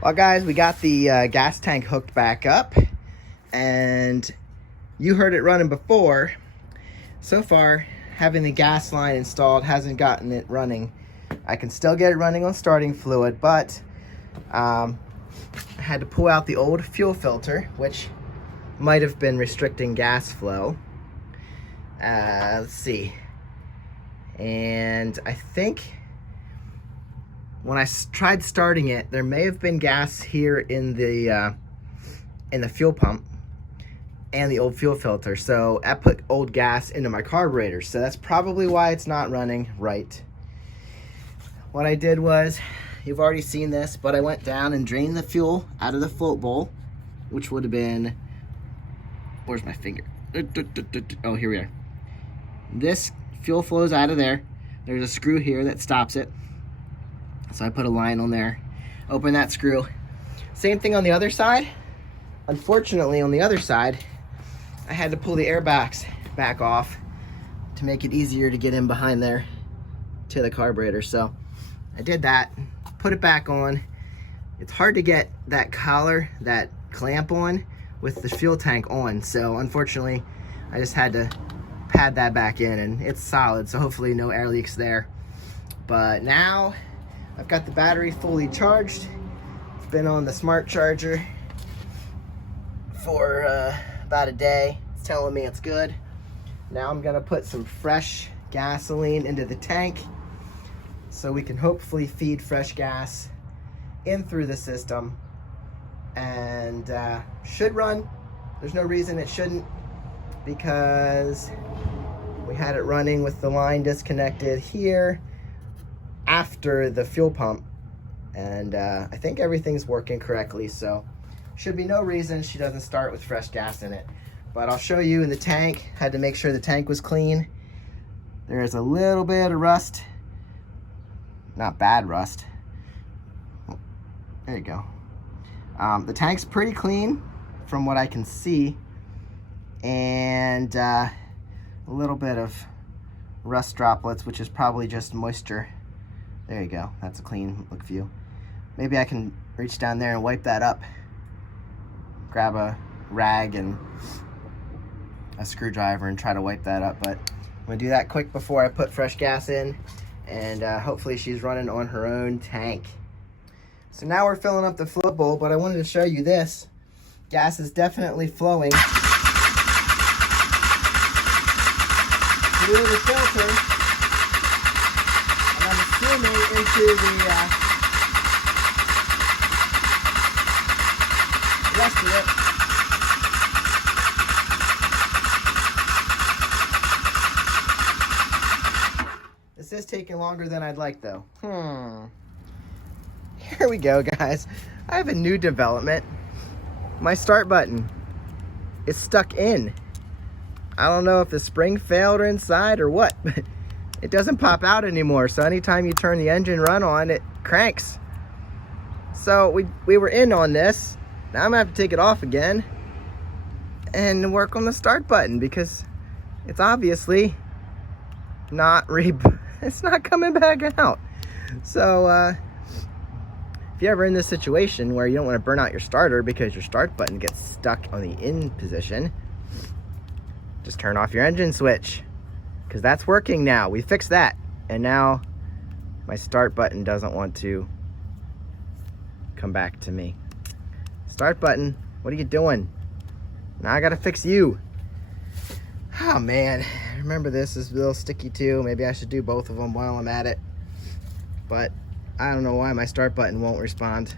Well, guys, we got the gas tank hooked back up, and you heard it running before. So far, having the gas line installed hasn't gotten it running. I can still get it running on starting fluid, but I had to pull out the old fuel filter, which might have been restricting gas flow. Let's see. And I think when I tried starting it, there may have been gas here in the fuel pump and the old fuel filter. So I put old gas into my carburetor. So that's probably why it's not running right. What I did was, you've already seen this, but I went down and drained the fuel out of the float bowl, which would have been, where's my finger? Oh, here we are. This fuel flows out of there. There's a screw here that stops it. So I put a line on there, open that screw. Same thing on the other side. Unfortunately, on the other side, I had to pull the airbags back off to make it easier to get in behind there to the carburetor. So I did that, put it back on. It's hard to get that collar, that clamp on with the fuel tank on. So unfortunately, I just had to pad that back in, and it's solid. So hopefully no air leaks there. But now I've got the battery fully charged. It's been on the smart charger for about a day. It's telling me it's good. Now I'm gonna put some fresh gasoline into the tank so we can hopefully feed fresh gas in through the system, and should run. There's no reason it shouldn't, because we had it running with the line disconnected here after the fuel pump, and I think everything's working correctly, so should be no reason she doesn't start with fresh gas in it. But I'll show you in the tank. Had to make sure the tank was clean. There's a little bit of rust, not bad rust. There you go. The tank's pretty clean from what I can see, and a little bit of rust droplets, which is probably just moisture. There you go. That's a clean look view. Maybe I can reach down there and wipe that up. Grab a rag and a screwdriver and try to wipe that up. But I'm gonna do that quick before I put fresh gas in, and hopefully she's running on her own tank. So now we're filling up the float bowl, but I wanted to show you this. Gas is definitely flowing through the filter. Into the rest of it. This is taking longer than I'd like, though. Here we go, guys. I have a new development. My start button is stuck in. I don't know if the spring failed or inside or what, but it doesn't pop out anymore. So anytime you turn the engine run on, it cranks. So we were in on this. Now I'm gonna have to take it off again and work on the start button, because it's obviously not it's not coming back out. So if you're ever in this situation where you don't want to burn out your starter because your start button gets stuck on the in position, just turn off your engine switch, because that's working now. We fixed that, and now my start button doesn't want to come back to me. Start button, what are you doing? Now I gotta fix you. Oh man, remember this is a little sticky too. Maybe I should do both of them while I'm at it. But I don't know why my start button won't respond.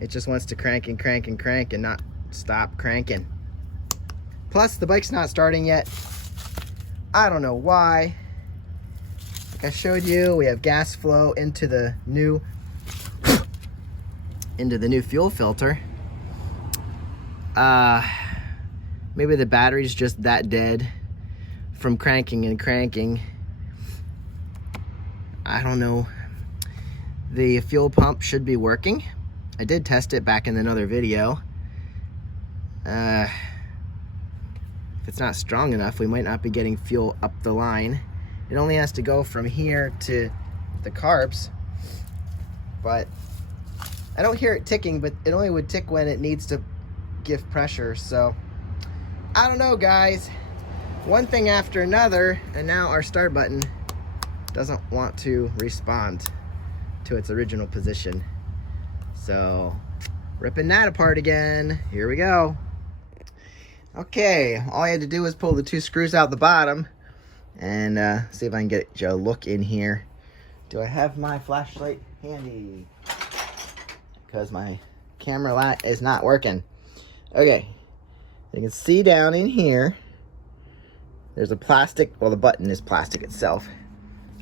It just wants to crank and crank and crank and not stop cranking. Plus the bike's not starting yet. I don't know why. Like I showed you, we have gas flow into the new fuel filter. Maybe the battery's just that dead from cranking and cranking. I don't know. The fuel pump should be working. I did test it back in another video. If it's not strong enough, we might not be getting fuel up the line. It only has to go from here to the carbs, but I don't hear it ticking, but it only would tick when it needs to give pressure. So I don't know, guys. One thing after another, and now our start button doesn't want to respond to its original position. So ripping that apart again. Here we go. Okay, all I had to do was pull the 2 screws out the bottom and see if I can get you a look in here. Do I have my flashlight handy? Because my camera light is not working. Okay, you can see down in here, there's a plastic, well, the button is plastic itself.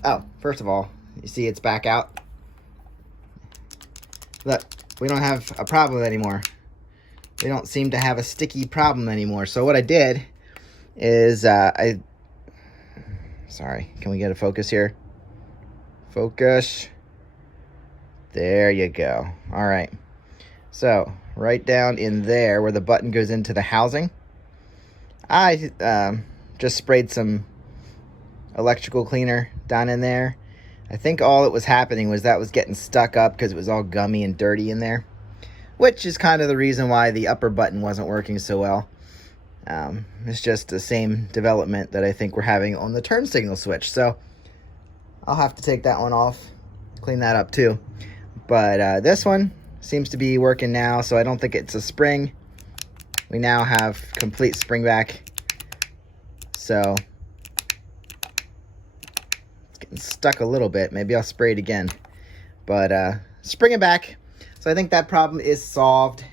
Oh, first of all, you see it's back out. Look, we don't have a problem anymore. We don't seem to have a sticky problem anymore. So what I did is sorry, can we get a focus here? Focus. There you go. All right. So right down in there where the button goes into the housing, I just sprayed some electrical cleaner down in there. I think all that was happening was that was getting stuck up because it was all gummy and dirty in there, which is kind of the reason why the upper button wasn't working so well. It's just the same development that I think we're having on the turn signal switch. So I'll have to take that one off, clean that up too. But this one seems to be working now, so I don't think it's a spring. We now have complete spring back. So it's getting stuck a little bit. Maybe I'll spray it again. But spring it back. So I think that problem is solved.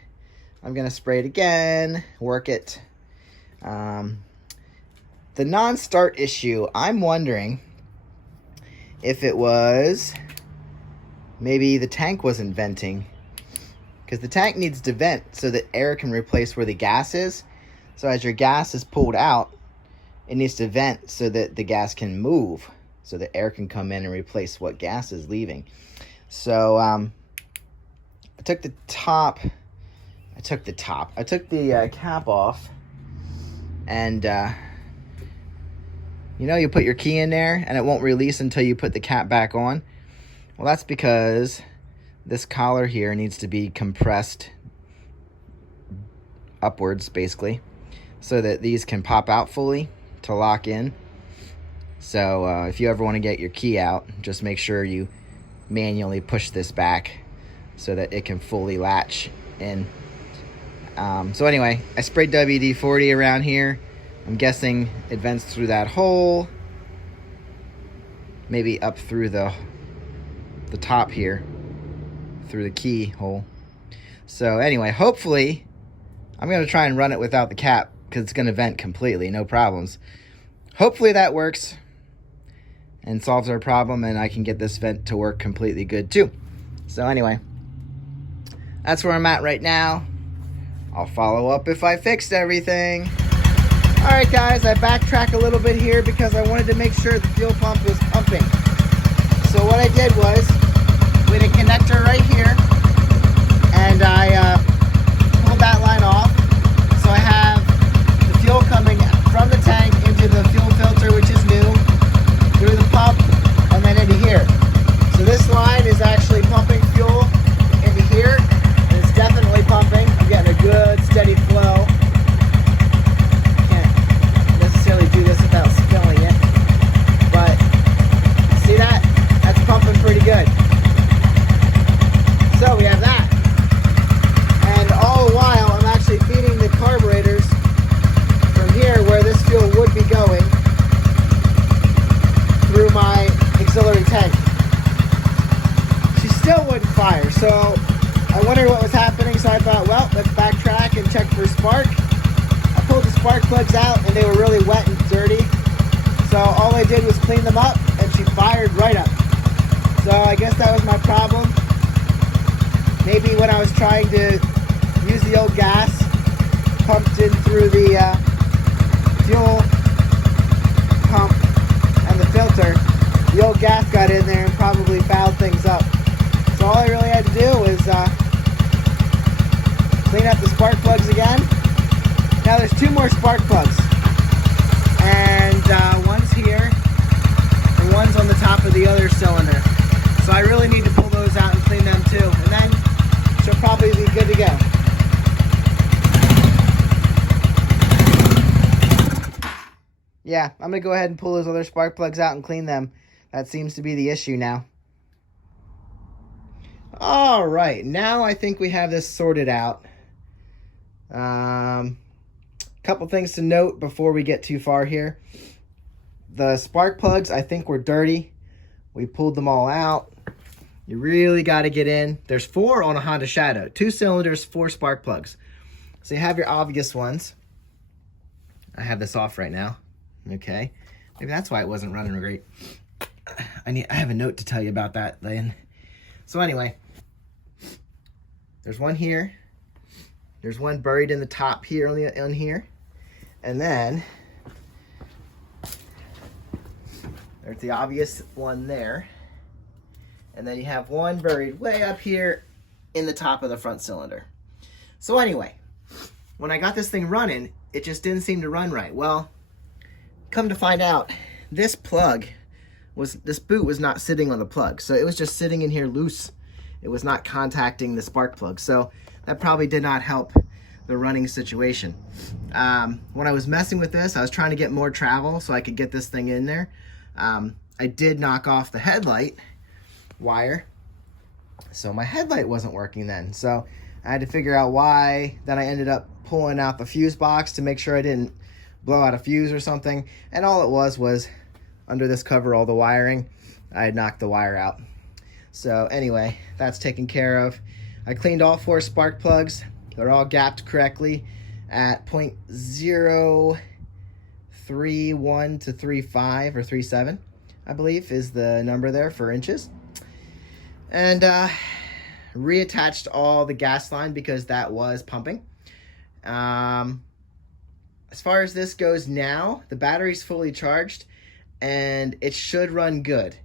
I'm going to spray it again, work it. The non-start issue, I'm wondering if it was maybe the tank wasn't venting. Because the tank needs to vent so that air can replace where the gas is. So as your gas is pulled out, it needs to vent so that the gas can move, so that air can come in and replace what gas is leaving. So I took the cap off, and you know, you put your key in there and it won't release until you put the cap back on. Well, that's because this collar here needs to be compressed upwards, basically, so that these can pop out fully to lock in. So if you ever want to get your key out, just make sure you manually push this back so that it can fully latch in. So anyway, I sprayed WD-40 around here. I'm guessing it vents through that hole, maybe up through the top here, through the key hole. So anyway, hopefully, I'm going to try and run it without the cap because it's going to vent completely, no problems. Hopefully that works and solves our problem, and I can get this vent to work completely good too. So anyway, that's where I'm at right now. I'll follow up if I fixed everything. Alright guys, I backtrack a little bit here because I wanted to make sure the fuel pump was pumping. So what I did was, we had a connector right here, and I pulled that line off. So I have the fuel coming from the tank into the fuel filter, which is new, through the pump, and then into here. So this line is actually pumping fuel into here, and it's definitely pumping. I'm getting a good steady flow. Can't necessarily do this without spilling it, but see that? That's pumping pretty good. So we have that. And all the while, I'm actually feeding the carburetors from here, where this fuel would be going, through my auxiliary tank. She still wouldn't fire, so I wondered what was happening, so I thought, well, let's backtrack and check for spark. I pulled the spark plugs out, and they were really wet and dirty, so all I did was clean them up, and she fired right up. So I guess that was my problem. Maybe when I was trying to use the old gas pumped in through the fuel pump and the filter, the old gas got in there and probably fouled things up. So all I really had to do was clean up the spark plugs again. Now there's 2 more spark plugs, and one's here and one's on the top of the other cylinder. So I really need to pull those out and clean them too. And then Yeah, I'm going to go ahead and pull those other spark plugs out and clean them. That seems to be the issue now. All right, now I think we have this sorted out. Couple things to note before we get too far here. The spark plugs, I think, were dirty. We pulled them all out. You really got to get in. There's 4 on a Honda Shadow. 2 cylinders, 4 spark plugs. So you have your obvious ones. I have this off right now. Okay. Maybe that's why it wasn't running great. I have a note to tell you about that then. So anyway, there's one here. There's one buried in the top here on here. And then there's the obvious one there. And then you have one buried way up here in the top of the front cylinder. So anyway, when I got this thing running, it just didn't seem to run right. Well, come to find out, this boot was not sitting on the plug. So it was just sitting in here loose. It was not contacting the spark plug. So that probably did not help the running situation. When I was messing with this, I was trying to get more travel so I could get this thing in there. I did knock off the headlight wire, so my headlight wasn't working then. So I had to figure out why. Then I ended up pulling out the fuse box to make sure I didn't blow out a fuse or something. And all it was under this cover, all the wiring, I had knocked the wire out. So anyway, that's taken care of. I cleaned all 4 spark plugs. They're all gapped correctly at 0.031 to 35 or 37, I believe is the number there for inches. And reattached all the gas line because that was pumping. As far as this goes now, the battery's fully charged and it should run good.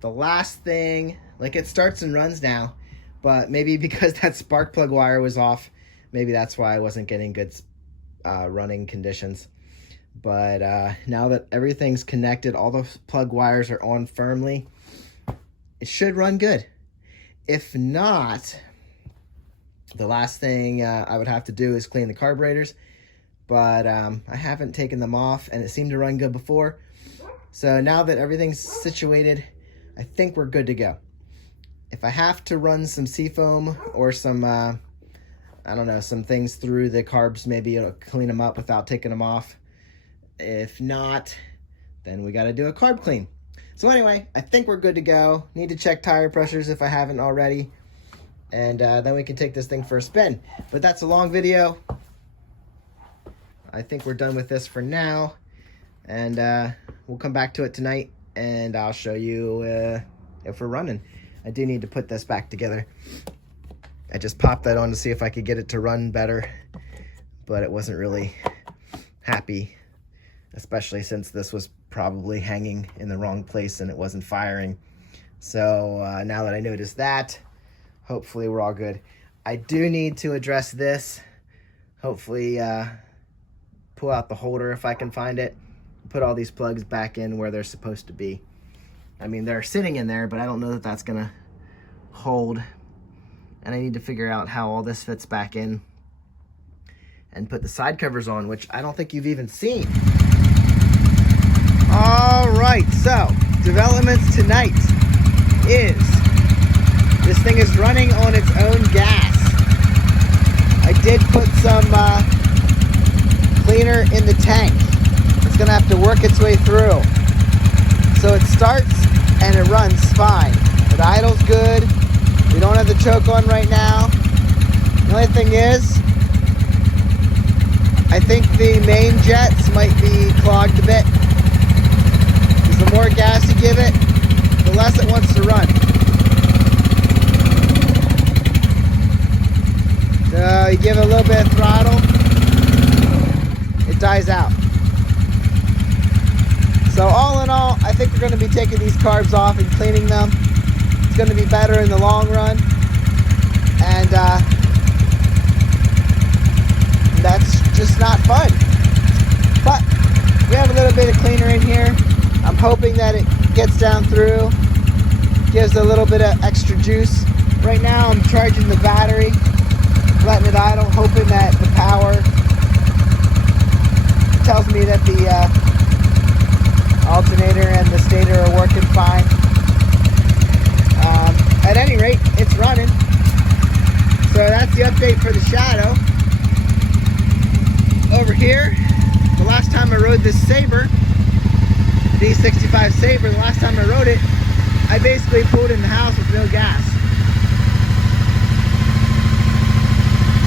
The last thing, like, it starts and runs now, but maybe because that spark plug wire was off, maybe that's why I wasn't getting good running conditions. But now that everything's connected, all the plug wires are on firmly, it should run good. If not, the last thing I would have to do is clean the carburetors. But I haven't taken them off, and it seemed to run good before. So now that everything's situated, I think we're good to go. If I have to run some seafoam or some, I don't know, some things through the carbs, maybe it'll clean them up without taking them off. If not, then we got to do a carb clean. So anyway, I think we're good to go. Need to check tire pressures if I haven't already. And then we can take this thing for a spin. But that's a long video. I think we're done with this for now. And we'll come back to it tonight. And I'll show you if we're running. I do need to put this back together. I just popped that on to see if I could get it to run better. But it wasn't really happy. Especially since this was probably hanging in the wrong place and it wasn't firing. So now that I noticed that, hopefully we're all good. I do need to address this. Hopefully pull out the holder if I can find it. Put all these plugs back in where they're supposed to be. I mean, they're sitting in there, but I don't know that that's gonna hold. And I need to figure out how all this fits back in and put the side covers on, which I don't think you've even seen. All right, so developments tonight is this thing is running on its own gas. I did put some cleaner in the tank. It's gonna have to work its way through. So it starts and it runs fine. It idles good. We don't have the choke on right now. The only thing is, I think the main jets might be clogged a bit. Because the more gas you give it, the less it wants to run. So you give it a little bit of throttle, it dies out. So all in all, I think we're going to be taking these carbs off and cleaning them. It's going to be better in the long run. And that's just not fun. But we have a little bit of cleaner in here. I'm hoping that it gets down through, gives a little bit of extra juice. Right now I'm charging the battery, letting it idle, hoping that the power tells me that the Alternator and the stator are working fine. At any rate, it's running. So that's the update for the Shadow. Over here, the last time I rode this Saber, V65 Saber, the last time I rode it, I basically pulled in the house with no gas.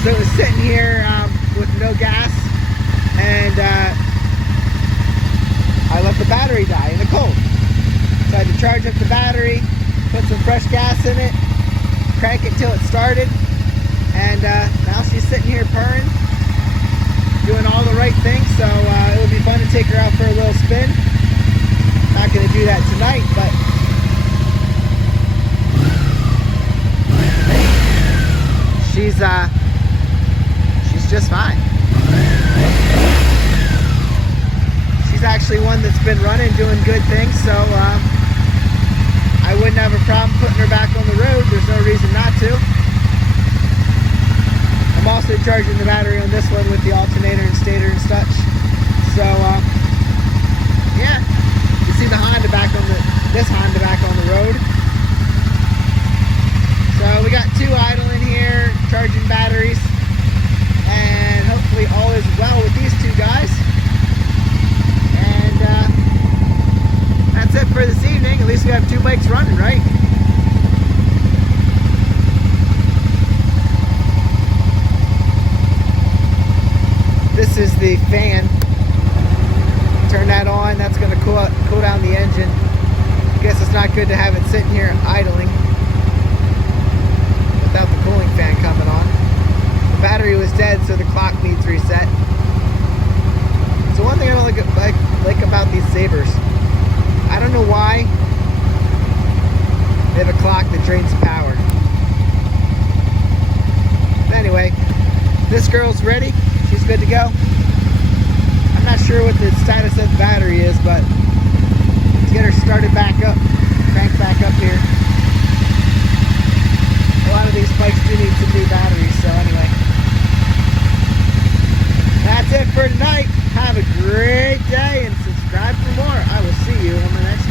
So it was sitting here with no gas, and I let the battery die in the cold. So I had to charge up the battery, put some fresh gas in it, crank it till it started, and now she's sitting here purring, doing all the right things. So it would be fun to take her out for a little spin. Not going to do that tonight, but she's just fine. She's actually one that's been running, doing good things, so I wouldn't have a problem putting her back on the road. There's no reason not to. I'm also charging the battery on this one with the alternator and stator and such. So yeah, you can see the Honda back on this Honda back on the road. So we got two idling here, charging batteries, and hopefully all is well with these two guys. And that's it for this evening. At least we have two bikes running, right? This is the fan. Turn that on. That's going to cool down the engine. Guess it's not good to have it sitting here idling without the cooling fan coming on. The battery was dead, so the clock needs reset. So one thing I don't like about these Sabers, I don't know why they have a clock that drains power. But anyway, this girl's ready. She's good to go. I'm not sure what the status of the battery is, but let's get her started back up, crank back up here. A lot of these bikes do need some new batteries, so anyway. That's it for tonight. Have a great day and subscribe for more. I will see you on the next one.